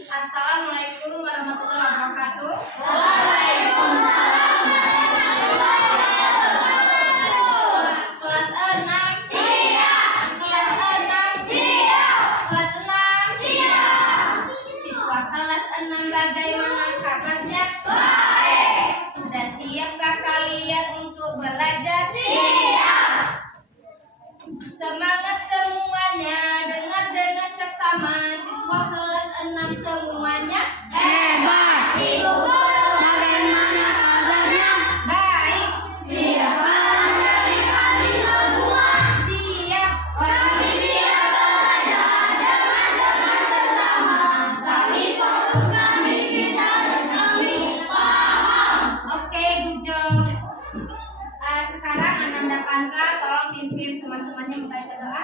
Assalamualaikum warahmatullahi wabarakatuh. Kelas 6 siap. Kelas 6 siap. Kelas 6 siap. Siswa kelas 6 bagaimana kabarnya? Baik. Sudah siapkah kalian untuk belajar? Siap. Semangat semuanya, dengar seksama. Siswa kelas 6 semuanya hebat. Ibu guru bagaimana kabarnya? Baik. Siapa dari kami semua? Siap. Kami siap belajar dengan seksama. Kami fokus, kami bisa, dan kami paham. Oke, good job. Sekarang Ananda Pandra tolong pimpin teman-temannya membaca doa.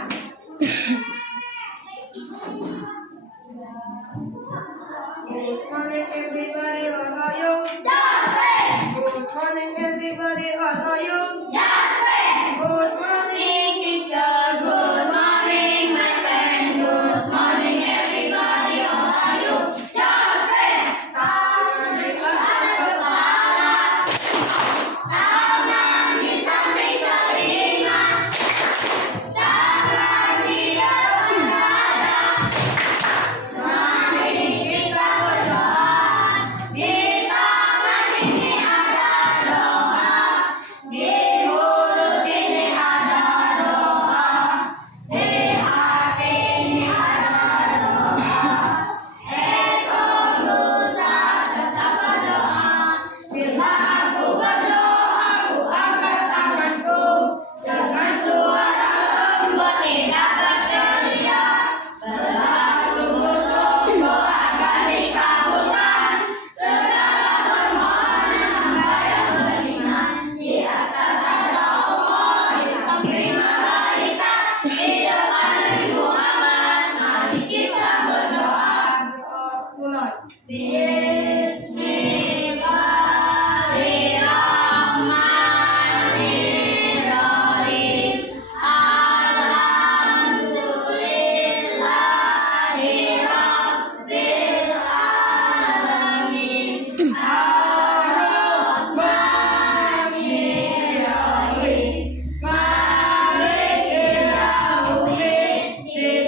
Good morning everybody, how are you? Just pray. Good morning everybody, how are you? Just pray. Good morning teacher, Good morning, my friend. Good morning, everybody. How are you? Just pray. Tangan di atas kepala, tangan di samping telinga, tangan di depan dada. Mari kita berdoa. Di tangan ini ada doa, di mulut ini ada doa, di hati ini ada doa. Esok lusa tetap berdoa. Bila aku berdoa, aku angkat tanganku dengan suara lembut tidak berteriak. Bersungguh-sungguh akan dikabulkan segala permohonan hamba yang beriman. Di atas ada Allah, di samping malaikat, di depan ilmu aman. Mari kita berdoa. mulai. Bismillahirrahmanirrahim. Alhamdulillahirabbil alamin. Ar-Rahmanir-Rahim. Maliki yaumiddin.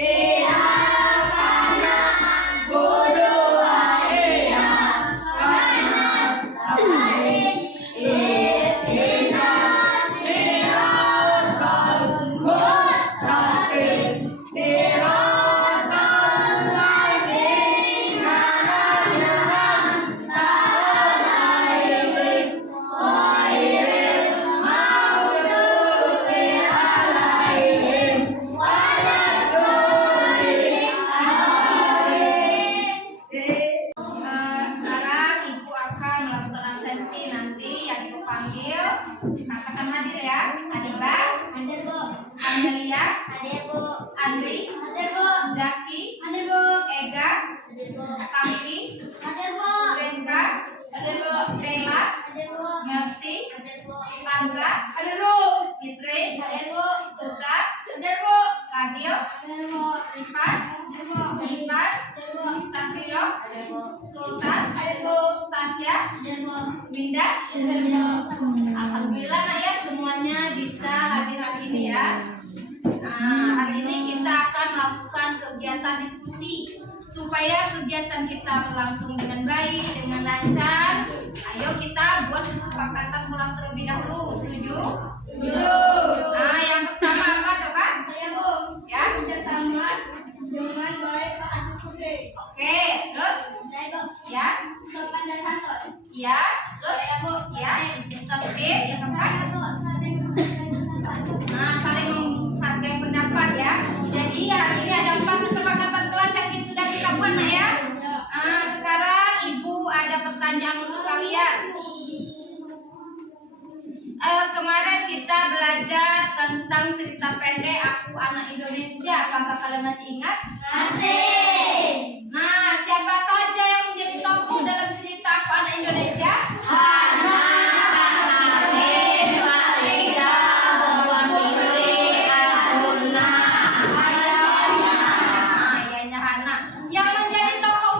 Iyyaka na'budu wa iyyaka nasta'in. Ihdinas siratal mustaqim. Siratal ladzina an'amta 'alaihim ghairil maghdubi 'alaihim waladdallin. Sekarang Ibu akan melakukan absensi nanti yang Ibu panggil. Katakan hadir ya. Adila, Hadir, Bu. Angelia, Hadir, Bu. Andri, Hadir, Bu. Zaki, Hadir, Bu. Ega, Hadir, Bu. Tangki, Hadir, Bu. Reska, Hadir, Bu. Bella, Hadir, Bu. Mercy, Hadir, Bu. Pandra, Hadir, Bu. Fitri, Hadir, Bu. Putra, Hadir, Bu. Kagil, Hadir, Bu. Rifat, Hadir, Bu. Rifat, Hadir, Bu. Satrio, Hadir, Bu. Sultan, Hadir, Bu. Tasya, Hadir, Bu. Winda. Hadir, Bu. Alhamdulillah nak ya semuanya bisa hadir hari ini ya. Nah, hari ini kita akan melakukan kegiatan diskusi supaya kegiatan kita berlangsung dengan baik, dengan lancar. Ayo kita buat kesepakatan kelas terlebih dahulu. Setuju? Setuju. Nah, yang pertama apa coba? Saya, Bu. Ya. Kerjasama dengan baik saat diskusi. Oke, terus? Saya, Bu. Ya. Sopan dan santun. Ya. Terus? Saya, Bu. Ya. Tertib. Yang keempat? Saya, Bu. Saling menghargai pendapat. Nah, saling menghargai pendapat ya. Jadi hari ini ada 4 kesepakatan kelas yang sudah kita buat nak ya. Nah, sekarang Ibu ada pertanyaan untuk kalian. Kemarin kita belajar tentang cerita pendek Aku Anak Indonesia. Apakah kalian masih ingat? Masih. Nah, siapa saja yang menjadi tokoh dalam cerita Aku Anak Indonesia? Yang menjadi tokoh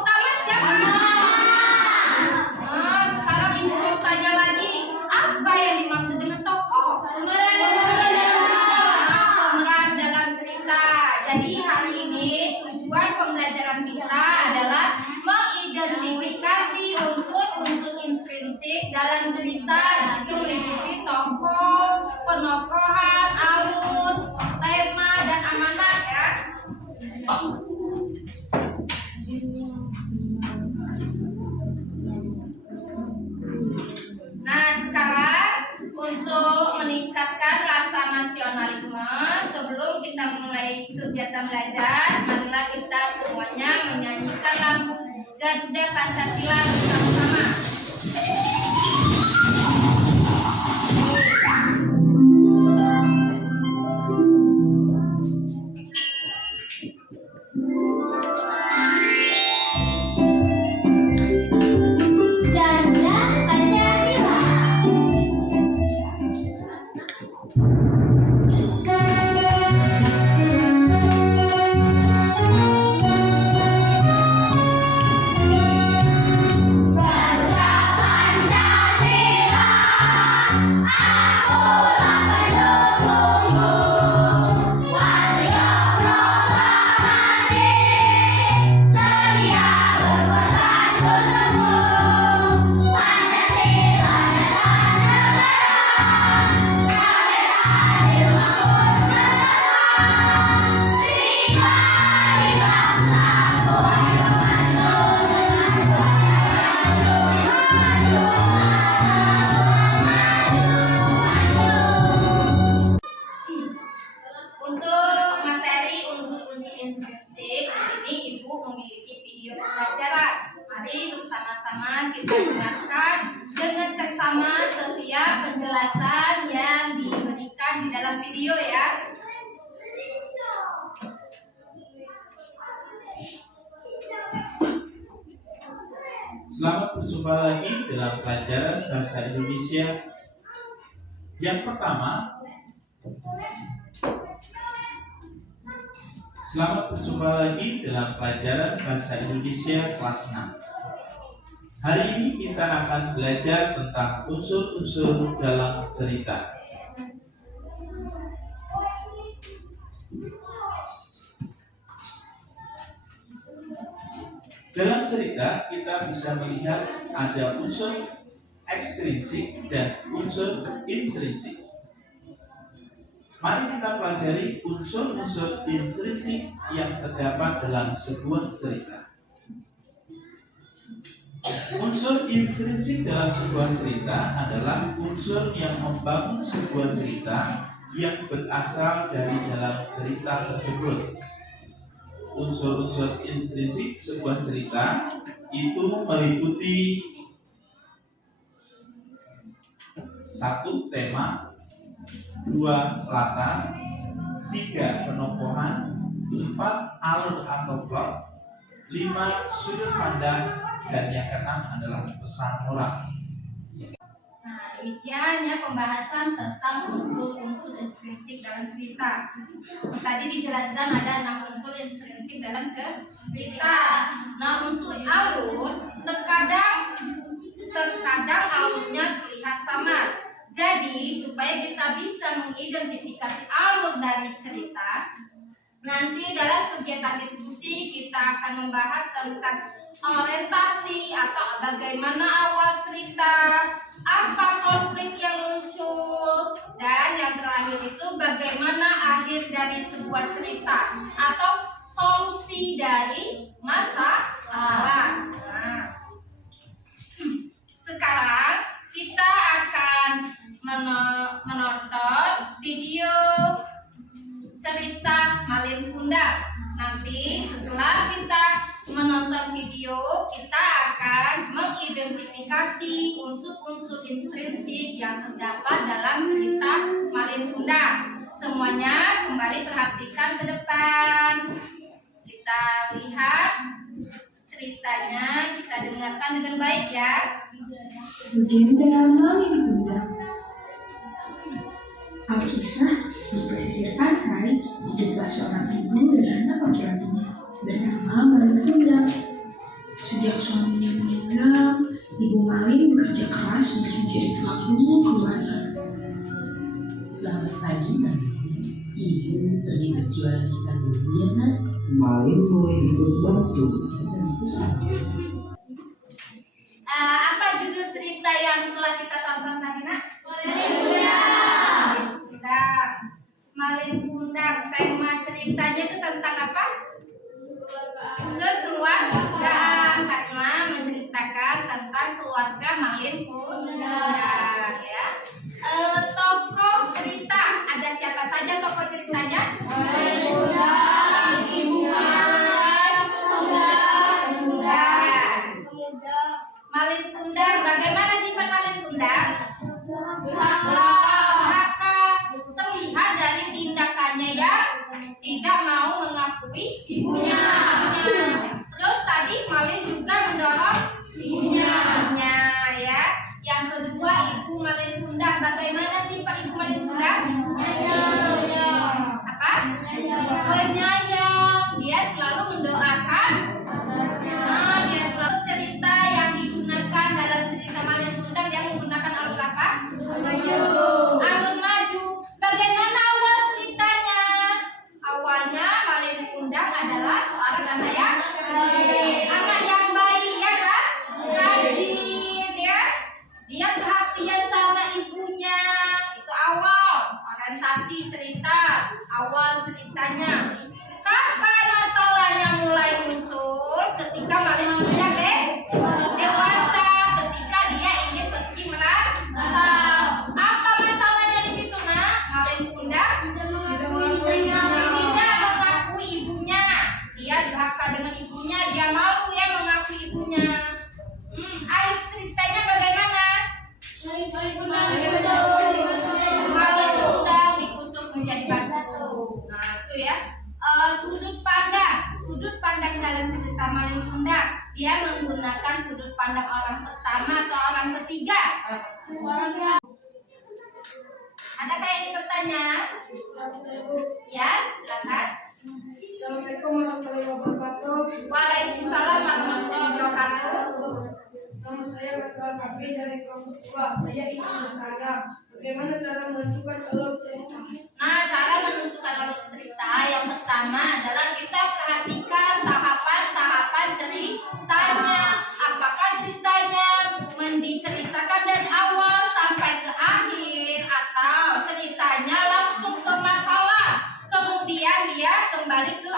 kegiatan belajar, marilah kita semuanya menyanyikan lagu Garuda Pancasila bersama-sama. Untuk materi unsur-unsur intrinsik, di sini Ibu memiliki video pembelajaran. Mari bersama-sama kita dengarkan dengan seksama setiap penjelasan yang diberikan di dalam video ya. Selamat berjumpa lagi dalam pelajaran Bahasa Indonesia. Yang pertama, selamat berjumpa lagi dalam pelajaran Bahasa Indonesia kelas 6. Hari ini kita akan belajar tentang unsur-unsur dalam cerita. Dalam cerita kita bisa melihat ada unsur ekstrinsik dan unsur intrinsik. Mari kita pelajari unsur-unsur intrinsik yang terdapat dalam sebuah cerita. Unsur intrinsik dalam sebuah cerita adalah unsur yang membangun sebuah cerita yang berasal dari dalam cerita tersebut. Unsur-unsur intrinsik sebuah cerita itu meliputi 1. Tema, 2. Latar, 3. Penokohan, 4. Alur atau plot, 5. Sudut pandang, dan yang keenam adalah pesan moral. Nah, demikian ya pembahasan tentang unsur-unsur intrinsik dalam cerita. Tadi dijelaskan ada 6 unsur intrinsik dalam cerita. Nah, untuk alur terkadang alurnya terlihat sama. Jadi, supaya kita bisa mengidentifikasi alur dari cerita, nanti dalam kegiatan diskusi kita akan membahas tentang orientasi atau bagaimana awal cerita, apa konflik yang muncul, dan yang terakhir itu bagaimana akhir dari sebuah cerita atau solusi dari masalah. Nah, sekarang kita akan menonton video cerita Malin Kundang. Nanti setelah kita menonton video, kita akan mengidentifikasi unsur-unsur intrinsik yang terdapat dalam cerita Malin Kundang. Semuanya kembali perhatikan ke depan. Kita lihat ceritanya, kita dengarkan dengan baik ya. Legenda Malin Kundang. Alkisah di pesisir pantai hiduplah seorang ibu dan anak laki-lakinya bernama Malin Kundang. Sejak suaminya meninggal, Ibu Malin bekerja keras untuk menjadi tulang punggung keluarga. Selamat pagi, Malin. Ibu pergi berjualan ikan dulu ya, Nak? Malin boleh ikut bantu. Tentu saja. Apa judul cerita yang telah kita tonton tadi, Nak? Malin Kundang. Tema ceritanya itu tentang apa? Kekeluargaan, karena menceritakan tentang keluarga Malin Kundang ya. Tokoh cerita, ada siapa saja tokoh ceritanya? Malin Kundang. Malin kundang, bagaimana sifat malin kundang? Durhaka. Terlihat dari tindakannya yang tidak mau mengakui ibunya. Terus tadi malin juga mendorong ibunya, ya. Yang kedua, ibu malin kundang. Bagaimana sifat ibu malin kundang? Apa? Penyayang. Dia selalu mendoakan. Dia selalu cerita yang digunakan dalam cerita malin kundang, dia menggunakan alur apa? Alur maju. Bagaimana awal ceritanya? Awalnya malin kundang adalah seorang anak yang baik, ya kan? Rajin, ya. Dia perhatian sama ibunya. Itu awal orientasi cerita, awal ceritanya. Kapan masalahnya mulai muncul? Ketika malin kundang dewasa, ketika dia ingin pergi merantau. Apa masalahnya di situ, Nak? Malin kundang tidak mengakui ibunya. Dia durhaka dengan ibunya, dia malu ya mengakui ibunya. Akhir ceritanya bagaimana? Malin kundang dikutuk menjadi batu. Nah, itu ya. Sudut pandang dalam cerita malin kundang, dia menggunakan sudut pandang orang pertama atau orang ketiga. Adakah yang bertanya? Ya, silakan. Assalamualaikum warahmatullahi wabarakatuh. Waalaikumsalam warahmatullahi wabarakatuh. Nama saya Fatul Kafi dari kelompok 2. Saya ingin bertanya, bagaimana cara menentukan alur cerita? Nah, cara menentukan alur cerita yang pertama adalah kita perhatikan tahapan-tahapan ceritanya. Apakah ceritanya diceritakan dari awal sampai ke akhir, atau ceritanya langsung ke masalah, kemudian dia kembali ke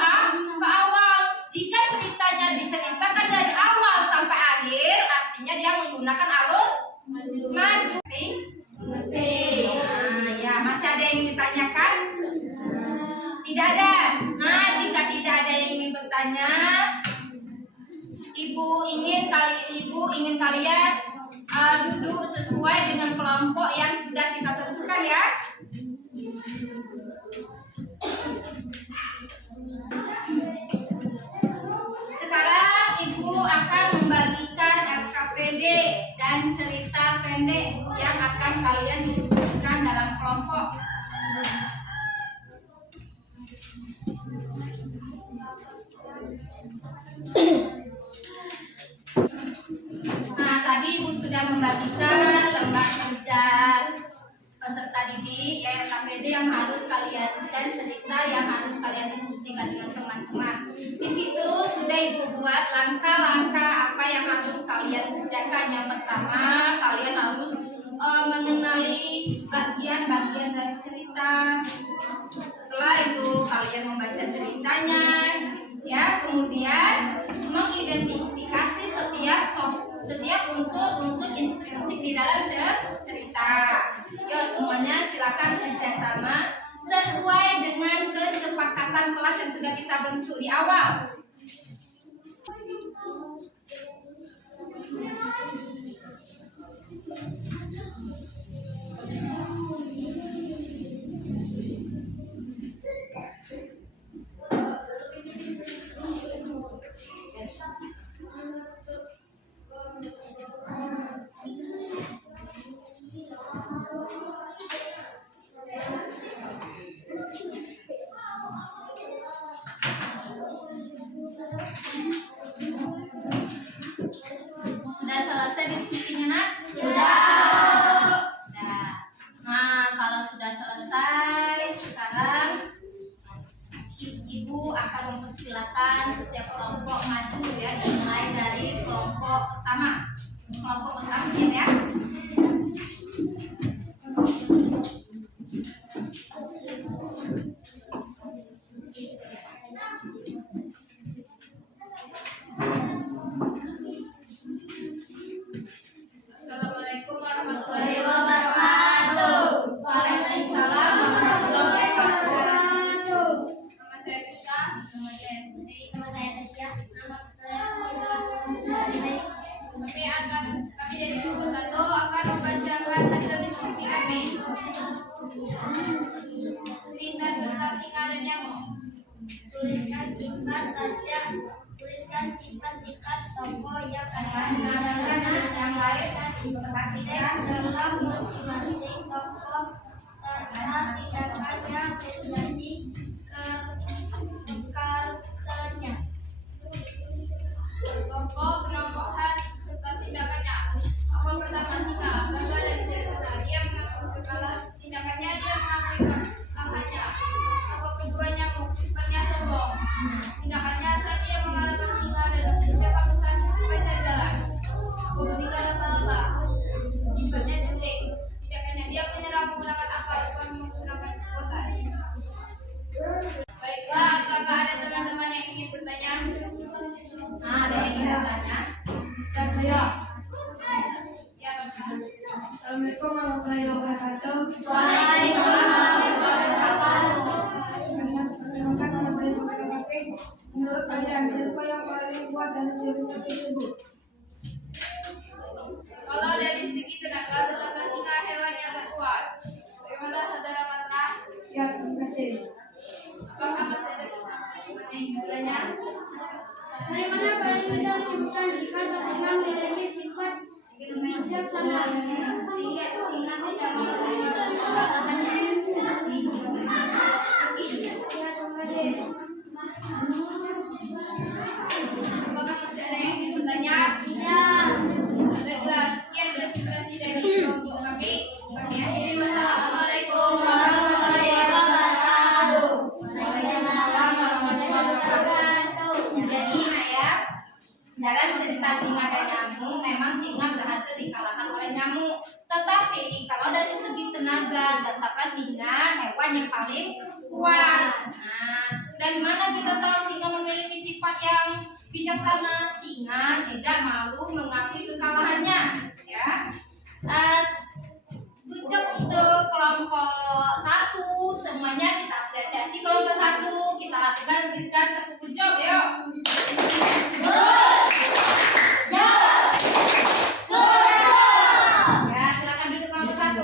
awal. Jika ceritanya diceritakan dari awal sampai akhir, artinya dia menggunakan alur maju. Nah, ya, masih ada yang ditanyakan? Tidak ada. Nah, jika tidak ada yang ingin bertanya, ibu ingin kalian duduk sesuai dengan kelompok yang sudah kita tentukan, ya. Sekarang ibu akan membagikan RKPD dan cerita pendek yang akan kalian diskusikan dalam kelompok. Nah, tadi ibu sudah membagikan lembar kerja peserta didik RKPD yang harus kalian, dan cerita yang harus kalian diskusikan dengan teman-teman. Di situ sudah ibu buat langkah-langkah apa yang harus kalian kerjakan. Yang pertama, kalian harus mengenali bagian-bagian dari cerita. Setelah itu kalian membaca ceritanya, ya. Kemudian mengidentifikasi setiap unsur-unsur intrinsik di dalam cerita. Yuk, semuanya silakan kerjasama sesuai dengan kesepakatan kelas yang sudah kita bentuk di awal. Sudah selesai diskusinya, Nak? Sudah. Nah, kalau sudah selesai, sekarang ibu akan mempersilakan setiap kelompok maju, ya, dimulai dari kelompok pertama. Kelompok pertama, ya. Assalamualaikum warahmatullahi wabarakatuh. Waalaikumsalam warahmatullahi wabarakatuh. Nama saya Rizka. Nama saya Putri. Nama saya Tasya. Nama saya Kami akan singkat saja. Tuliskan sifat-sifat tokoh yang akan yang lain perhatikan dalam masing-masing tokoh serta tindakannya menjadi karakternya. Tokoh, penambahan, serta tindakannya. Tokoh pertama Singa, gagah dan bijaksana. Dia mengakui kekalahan. Tindakannya dia mengakui kekalahannya. Tokoh kedua Nyamuk, sifatnya sombong. Tindakannya saat dia mengalahkan singa dan mengerjakan pesan sepanjang jalan. Tokoh ketiga Laba-laba, sifatnya cerdik. Tindakannya dia menyerang menggunakan akal bukan menggunakan kekuatan. Baiklah, apakah ada teman-teman yang ingin bertanya? ada yang ingin bertanya? Siap saya. Ya, Assalamualaikum warahmatullahi wabarakatuh. Waalaikumsalam warahmatullahi wabarakatuh. Perkenalkan nama saya Muhammad Rafiq. Menurut kalian siapa yang paling kuat dari cerita tersebut? Kalau dari segi tenaga, tetangga singa hewan yang terkuat. Bagaimana saudara Matra? Ya, terima kasih. Apakah masih ada teman yang ingin bertanya? Dari mana kalian bisa menyebutkan jika singa memiliki sifat bijaksana? Singa tidak mau menerima kesalahannya. Apakah masih ada yang ingin bertanya? Baiklah, sekian presentasi dari kelompok kami. Kami akhiri. Wassalamualaikum warahmatullahi wabarakatuh. Waalaikumsalam warahmatullahi wabarakatuh. Jadi Naya, dalam cerita singa dan nyamuk, memang singa berhasil dikalahkan oleh nyamuk. Tetapi kalau dari segi tenaga, tetaplah singa hewan yang paling kuat. Nah, dari mana kita tahu singa memiliki sifat yang bijaksana? Singa tidak malu mengakui kekalahannya. Ya, good job untuk kelompok 1. Semuanya kita apresiasi kelompok 1. Kita lakukan berikan tepuk good job, yuk. Ya, silakan duduk kelompok 1.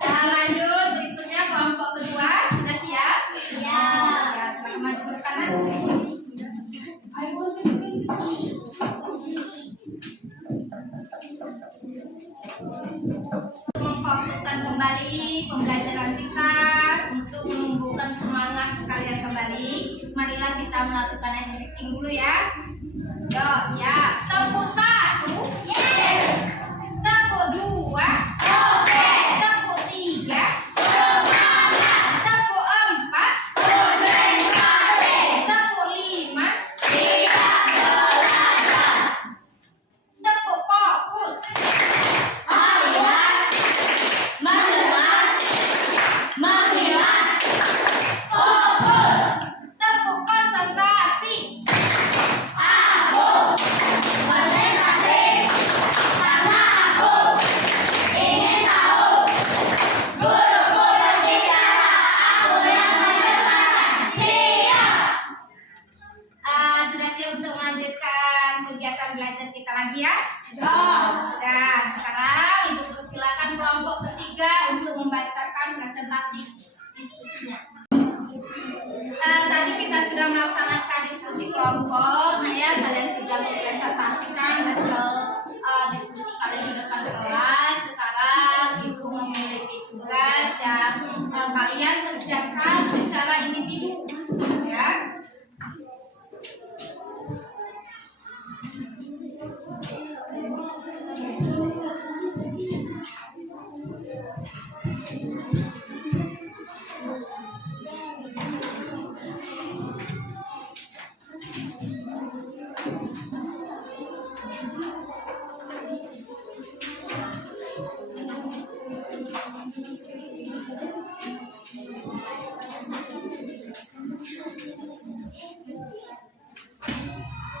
Nah, lanjut berikutnya kelompok kedua. Sudah siap? Ya, silakan maju ke kanan. Memfokuskan kembali pembelajaran kita untuk menumbuhkan semangat sekalian kembali. Marilah kita melakukan acting dulu ya. Yo, siap. Tepuk 1. Yes. Tepuk 2. Oke. Tepuk 3. Semangat. Tepuk 4. Konsentrasi. Tepuk 5. Tidak belajar. Tepuk fokus. Melihat, mendengar, melihat, fokus. Tepuk konsentrasi. Aku konsentrasi karena aku ingin tahu. Guruku berbicara, aku yang mendengarkan. Siap. Sudah siap untuk melanjutkan kegiatan belajar kita lagi ya? Sudah. Sekarang Ibu persilakan kelompok ketiga untuk membacakan presentasi diskusinya. Tadi kita sudah melaksanakan diskusi kelompok. Nah ya, kalian sudah mempresentasikan hasil diskusi kalian di depan kelas. Sekarang Ibu memiliki tugas yang kalian kerjakan secara individu. Ya.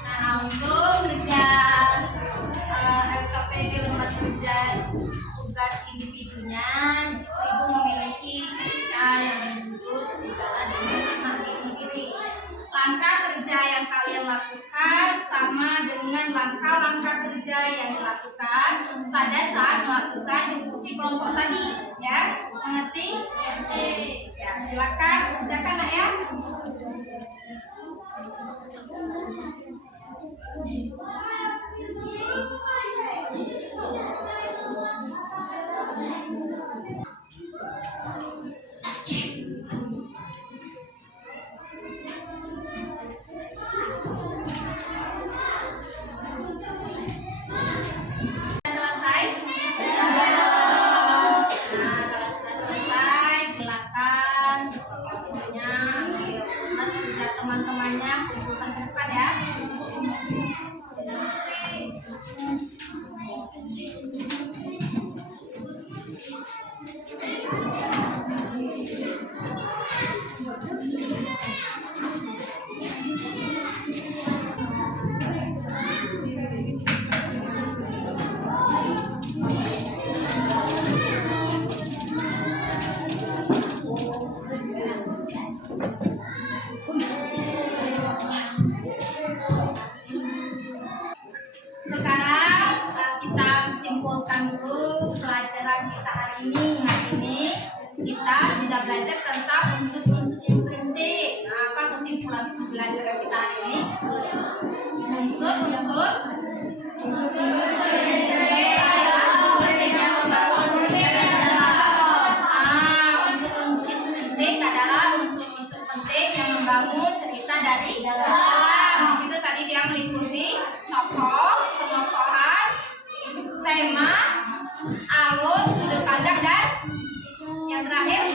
Nah, untuk kerja LKPD lomba kerja tugas individunya, di situ Ibu memiliki cerita yang berjudul Serigala dengan anak diri. langkah kerja yang kalian lakukan sama dengan langkah-langkah kerja yang dilakukan pada saat melakukan diskusi kelompok tadi, ya. Mengerti? Ya, silakan kerjakan, Nak, ya. Selesai? Nah, kalau sudah selesai, silakan kelompoknya ambil kerja teman-temannya, kumpulkan ke depan, ya. Sekarang kita simpulkan dulu pelajaran kita hari ini. Hari ini kita sudah belajar tentang unsur-unsur intrinsik. Nah, apa kesimpulan pelajaran kita hari ini? Unsur-unsur intrinsik adalah unsur-unsur penting yang membangun cerita dari dalam. Di situ tadi dia meliputi tokoh, penokohan, tema, alur, sudut pandang, dan yang terakhir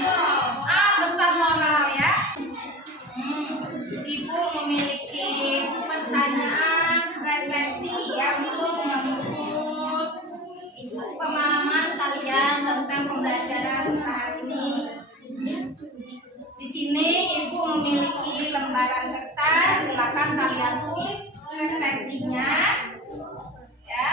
pesan moral, ya. Ibu memiliki pertanyaan refleksi ya untuk mengukur pemahaman kalian tentang pembelajaran hari ini. Di sini ibu memiliki lembaran kertas, silakan kalian tulis refleksinya, ya.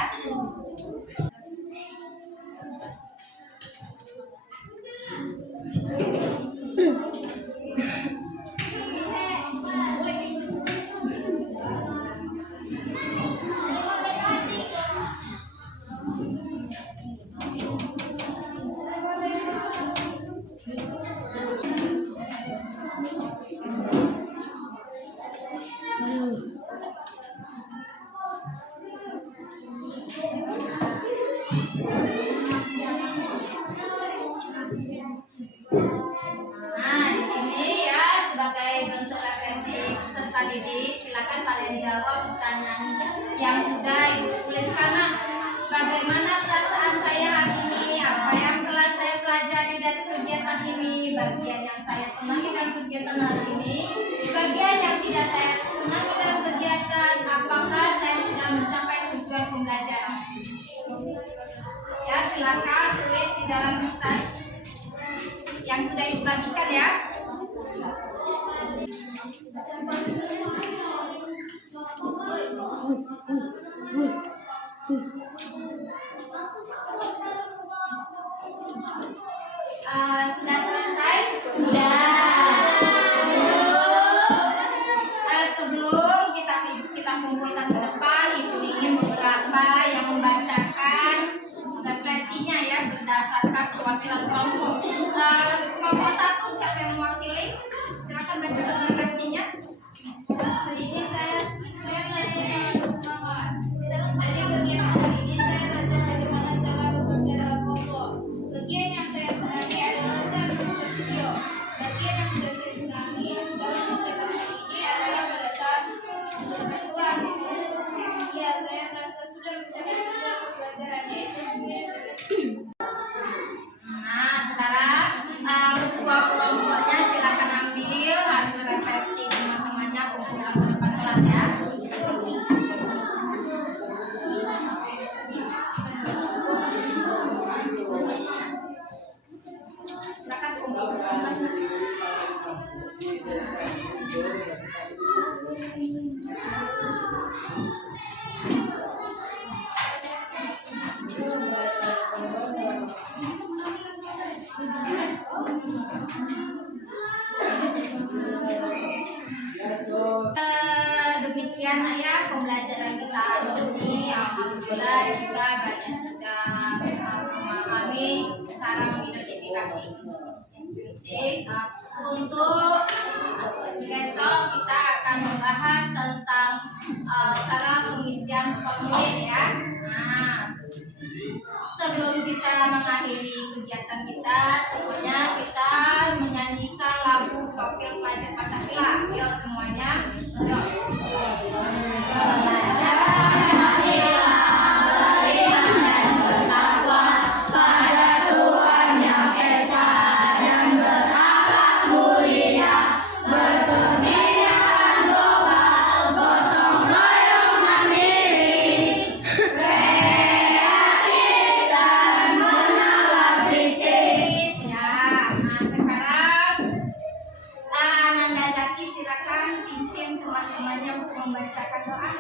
Nah, di sini ya sebagai bentuk refleksi peserta didik, silakan kalian jawab pertanyaan yang sudah ibu tuliskan. Nah, bagaimana perasaan saya hari ini? Apa yang telah saya pelajari dari kegiatan ini? Bagian yang saya senangi dalam kegiatan hari ini, bagian yang tidak saya senangi dalam kegiatan. Apakah saya sudah mencapai tujuan pembelajaran? Ya, silakan tulis di dalam kertas yang sudah ibu bagikan, ya. Sudah selesai? Sudah. Sebelum kita kumpulkan ke depan, ibu ingin beberapa yang membacakan refleksinya ya berdasarkan perwakilan kelompok. Kelompok 1 siapa yang mewakili? Silakan bacakan refleksinya. Ini saya merasa semangat. Dari kegiatan ini saya belajar bagaimana cara bekerja dalam kelompok. Bagian yang saya senangi adalah saya membuat video. Bagian yang tidak saya senangi dalam kegiatan ini adalah pada saat bermain kelas. Ya, saya merasa sudah mencapai tujuan pembelajaran yaitu Nah, sekarang ketua nak ya pembelajaran kita hari ini. Alhamdulillah kita banyak sudah memahami cara mengidentifikasi musik. Untuk besok kita akan membahas tentang cara pengisian formulir ya. Nah, sebelum kita mengakhiri kegiatan kita, semuanya kita menyanyikan lagu Profil Pelajar Pancasila. Yuk semuanya, yuk. Silakan pimpin teman-temannya untuk membacakan doa.